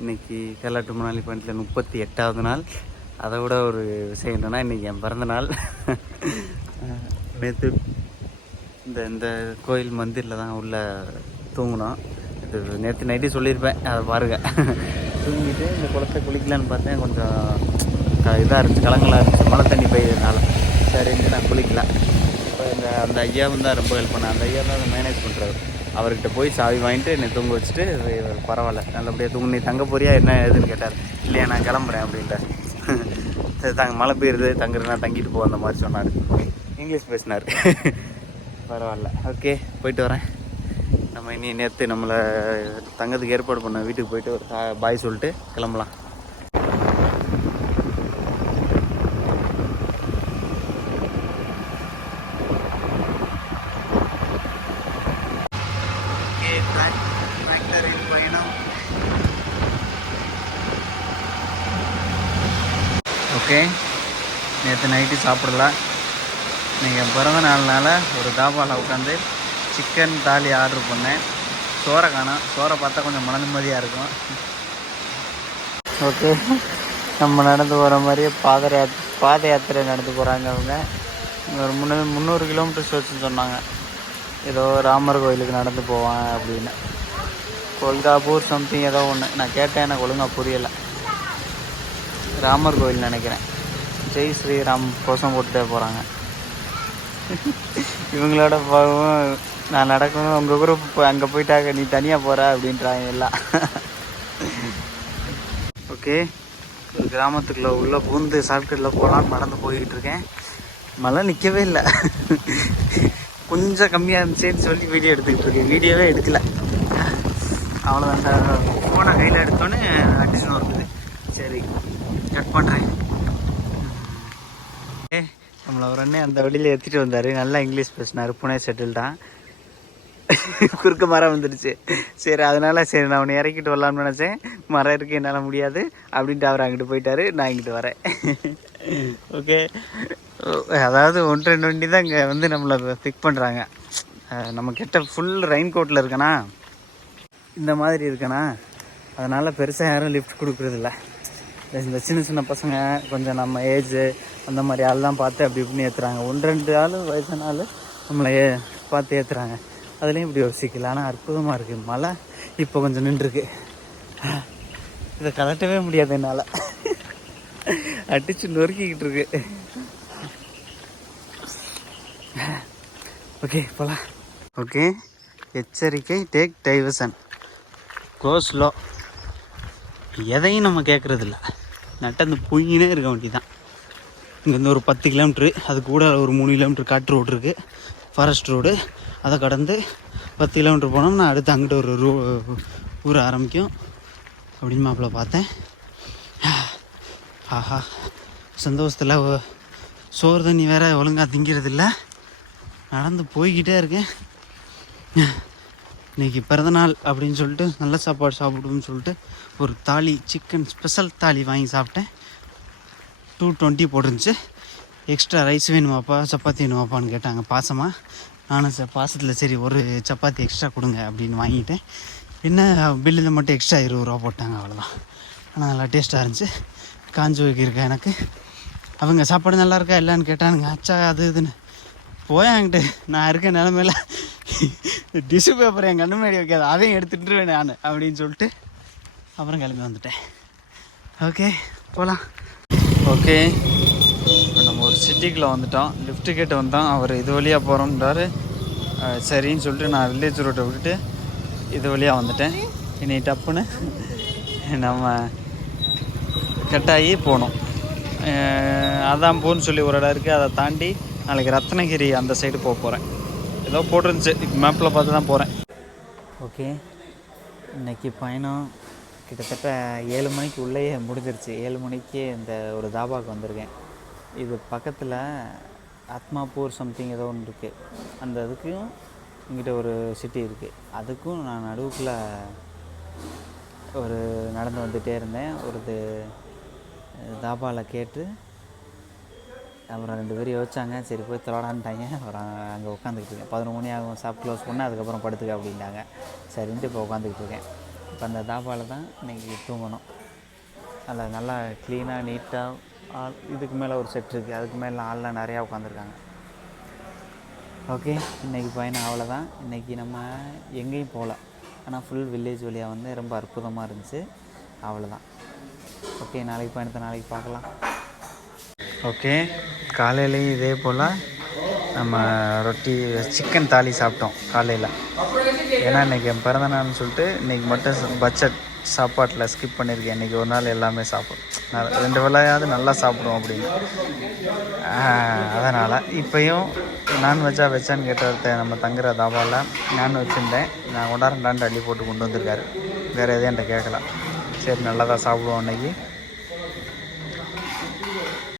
இன்றைக்கி கேரளா டு மணாலி பயணத்தில் 38வது நாள். அதை விட ஒரு விஷயம் என்னென்னா இன்றைக்கி என் பிறந்தநாள். நேற்று இந்த கோயில் மந்திரில் தான் உள்ளே தூங்கினோம். இது நேற்று நைட்டு சொல்லியிருப்பேன், அதை பாருங்கள். தூங்கிட்டு இந்த குளத்தை குளிக்கலான்னு பார்த்தேன். கொஞ்சம் இதாக இருந்துச்சு, கலங்களாக இருந்துச்சு, மழை தண்ணி பெய்யறதுனால. சரின்ட்டு நான் குளிக்கலாம். இப்போ அந்த ஐயாவும் தான் ரொம்ப ஹெல்ப் பண்ணேன். அந்த ஐயா தான் அதை மேனேஜ் பண்ணுறாரு. அவர்கிட்ட போய் சாவி வாங்கிட்டு என்னை தூங்க வச்சுட்டு பரவாயில்ல நல்லபடியாக தூங்க. நீ தங்க போறியா என்ன ஏதுன்னு கேட்டார். இல்லையா நான் கிளம்புறேன் அப்படின்ட்டு. சரி மழை பெய்யுறது தங்குறதுனா தங்கிட்டு போ அந்த மாதிரி சொன்னார். இங்கிலீஷ் பேசினார். பரவாயில்ல, ஓகே போயிட்டு வரேன். நம்ம இனி நேற்று நம்மளை தங்கத்துக்கு ஏற்பாடு பண்ண வீட்டுக்கு போயிட்டு ஒரு பாய் சொல்லிட்டு கிளம்பலாம். ஓகே, நேற்று நைட்டு சாப்பிடல. நீங்கள் பிறந்த நாள்னால ஒரு தாபாவில் உட்காந்து சிக்கன் தாலி ஆர்டர் பண்ணேன். சோறை காணோம். சோறை பார்த்தா கொஞ்சம் மன நிம்மதியாக இருக்கும். ஓகே, நம்ம நடந்து போகிற மாதிரியே பாத யாத்திரை நடந்து போகிறாங்க. அவங்க ஒரு 300 கிலோமீட்டர்ஸ் வச்சுன்னு சொன்னாங்க. ஏதோ ராமர் கோயிலுக்கு நடந்து போவான் அப்படின்னு. கொல்காப்பூர் சம்திங் ஏதோ ஒன்று நான் கேட்டேன், எனக்கு ஒழுங்காக புரியலை. ராமர் கோயில் நினைக்கிறேன். ஜெய் ஸ்ரீராம் கோஷம் போட்டுட்டே போகிறாங்க. இவங்களோட போகவும் நான் நடக்கணும். உங்கள் குரூப் அங்கே போயிட்டாங்க, நீ தனியாக போகிற அப்படின்றாங்க எல்லாம். ஓகே, ஒரு கிராமத்துக்குள்ளே உள்ள பூந்து சாப்பிட்டுல போகலான்னு நடந்து போய்கிட்டு இருக்கேன். மழை நிற்கவே இல்லை. கொஞ்சம் கம்மியாக இருந்துச்சேன்னு சொல்லி வீடியோ எடுத்துக்கிட்டு இருக்கேன். வீடியோவே எடுக்கலை. அவ்வளோதான். ஃபோனை கையில் எடுத்தோன்னே அடிச்சுன்னு வருது. சரி கட் பண்ணுறேன். நம்மளை ஒரு அண்ணே அந்த வழியில் எடுத்துகிட்டு வந்தார். நல்லா இங்கிலீஷ் பேசினார். புனே செட்டில் தான். குறுக்க மரம் வந்துடுச்சு. சரி அதனால் சரி நான் உன்னை இறக்கிட்டு வரலான்னு நினச்சேன். மரம் இருக்குது என்னால் முடியாது அப்படின்ட்டு அவர் அங்கிட்டு போயிட்டார். நான் இங்கிட்டு வரேன். ஓகே, அதாவது 1-2 வண்டி தான் இங்கே வந்து நம்மளை பிக் பண்ணுறாங்க. நம்ம கிட்ட ஃபுல் ரெயின் கோட்டில் இருக்கனா, இந்த மாதிரி இருக்கனா, அதனால் பெருசாக யாரும் லிஃப்ட் கொடுக்குறதில்ல. இந்த சின்ன சின்ன பசங்க கொஞ்சம் நம்ம ஏஜ் அந்த மாதிரி ஆள் தான் பார்த்து அப்படி இப்படின்னு ஏற்றுறாங்க. 1-2 ஆள் வயசான ஆள் நம்மளை பார்த்து ஏற்றுறாங்க. அதுலேயும் இப்படி யோசிக்கல. ஆனால் அற்புதமாக இருக்குது. மழை இப்போ கொஞ்சம் நின்றுருக்கு. இதை கலட்டவே முடியாது என்னால். அடித்து நொறுக்கிக்கிட்டு இருக்கு. ஓகே போகலாம். ஓகே, எச்சரிக்கை, டேக் டைவர்சன், கோ ஸ்லோ. எதையும் நம்ம கேட்குறதில்ல. நட்டந்து புயினே இருக்க வேண்டி தான். இங்கேருந்து ஒரு 10 கிலோமீட்ரு, அது கூட ஒரு 3 கிலோமீட்டர் காட்டு ரோடு இருக்குது, ஃபாரஸ்ட் ரோடு. அதை கடந்து 10 கிலோமீட்டர் போனோம்னா அடுத்து அங்கிட்ட ஒரு ஊர் ஆரம்பிக்கும் அப்படின்னு மாப்பிள்ள பார்த்தேன். ஆஹா, சந்தோஷத்தில் சோறு தண்ணி வேறு ஒழுங்காக திங்கிறதில்ல. நடந்து போய்கிட்டே இருக்கேன். இன்றைக்கி பிறந்தநாள் அப்படின்னு சொல்லிட்டு நல்ல சாப்பாடு சாப்பிடுவோம்னு சொல்லிட்டு ஒரு தாலி, சிக்கன் ஸ்பெஷல் தாலி வாங்கி சாப்பிட்டேன். 220 போட்டுருந்துச்சு. எக்ஸ்ட்ரா ரைஸ் வேணுமாப்பா, சப்பாத்தி வேணுமாப்பான்னு கேட்டாங்க பாசமாக. நானும் பாசத்தில் சரி ஒரு சப்பாத்தி எக்ஸ்ட்ரா கொடுங்க அப்படின்னு வாங்கிட்டேன். என்ன பில்லில் மட்டும் எக்ஸ்ட்ரா 20 ரூபா போட்டாங்க, அவ்வளோதான். ஆனால் நல்லா டேஸ்ட்டாக இருந்துச்சு. காஞ்சி வைக்கிருக்கேன் எனக்கு. அவங்க சாப்பாடு நல்லா இருக்கா இல்லைன்னு கேட்டானுங்க. அச்சா அது இதுன்னு போயாங்கிட்டு நான் இருக்க நிலமையில டிஷ்யூ பேப்பர் என் கண்ணு முன்னாடி வைக்காது, அதையும் எடுத்துட்டுருவேன் நான் அப்படின்னு சொல்லிட்டு அப்புறம் கிளம்பி வந்துட்டேன். ஓகே போகலாம். ஓகே, இப்போ நம்ம ஒரு சிட்டிக்குள்ளே வந்துட்டோம். லிஃப்ட்டு கேட்டு வந்தோம். அவர் இது வழியாக போகிறோம்ன்றாரு. சரின்னு சொல்லிட்டு நான் வில்லேஜ் ரோட்டை விட்டுட்டு இது வழியாக வந்துட்டேன். இனி டப்புன்னு நம்ம கட்டாயி போகணும். அதான் போன்னு சொல்லி ஒரு இடம் இருக்குது, அதை தாண்டி நாளைக்கு ரத்னகிரி அந்த சைடு போகிறேன். ஏதோ போட்டுருந்துச்சு, இப்போ மேப்பில் பார்த்து தான் போகிறேன். ஓகே, இன்றைக்கி பயணம் கிட்டத்தட்ட 7 மணிக்கு உள்ளேயே முடிஞ்சிருச்சு. 7 மணிக்கு இந்த ஒரு தாபாவுக்கு வந்திருக்கேன். இது பக்கத்தில் ஆத்மாப்பூர் சம்திங் ஏதோ ஒன்று இருக்குது. அந்த இதுக்கும் இங்கிட்ட ஒரு சிட்டி இருக்குது. அதுக்கும் நான் நடுவுக்குள்ளே ஒரு நடந்து வந்துகிட்டே இருந்தேன். ஒரு தாபாவில் கேட்டு அப்புறம் 2 பேரும் யோசிச்சாங்க. சரி போய் தொடாடான்ட்டாங்க. அப்புறம் அங்கே உட்காந்துக்கிட்டு இருக்கேன். 11 மணி ஆகும் சாப்பிட்டு க்ளோஸ் பண்ணேன். அதுக்கப்புறம் படுத்துக்க அப்படின்ட்டாங்க. சரின்ட்டு இப்போ உட்காந்துக்கிட்டு இருக்கேன். இப்போ அந்த தாபாவில் தான் இன்றைக்கி தூங்கணும். அதில் நல்லா க்ளீனாக நீட்டாக ஆள் இதுக்கு மேலே ஒரு செட் இருக்குது, அதுக்கு மேலே ஆள்லாம் நிறையா உட்காந்துருக்காங்க. ஓகே, இன்றைக்கி பயணம் அவ்வளோதான். இன்றைக்கி நம்ம எங்கேயும் போகல, ஆனால் ஃபுல் வில்லேஜ் வழியாக வந்து ரொம்ப அற்புதமாக இருந்துச்சு. அவ்வளோதான். ஓகே, நாளைக்கு பயணத்தை நாளைக்கு பார்க்கலாம். ஓகே, காலையிலையும் இதே போல் நம்ம ரொட்டி சிக்கன் தாலி சாப்பிட்டோம் காலையில். ஏன்னா இன்றைக்கி என் பிறந்தநாள்னு சொல்லிட்டு இன்றைக்கி மட்டும் பட்ஜெட் சாப்பாட்டில் ஸ்கிப் பண்ணியிருக்கேன். இன்றைக்கி ஒரு நாள் எல்லாமே சாப்பிடும், 2 வேளையாவது நல்லா சாப்பிடுவோம் அப்படின்னு. அதனால் இப்போயும் நான்வெஜ்ஜாக வச்சான்னு கேட்ட நம்ம தங்குற தாபாவில் நான் வச்சுருந்தேன். நான் கொண்டாடுறேன்டான்ட்டு அள்ளி போட்டு கொண்டு வந்திருக்காரு. வேறு எதையும் என்கிட்ட கேட்கலாம். சரி, நல்லா தான் சாப்பிடுவோம் அன்றைக்கி.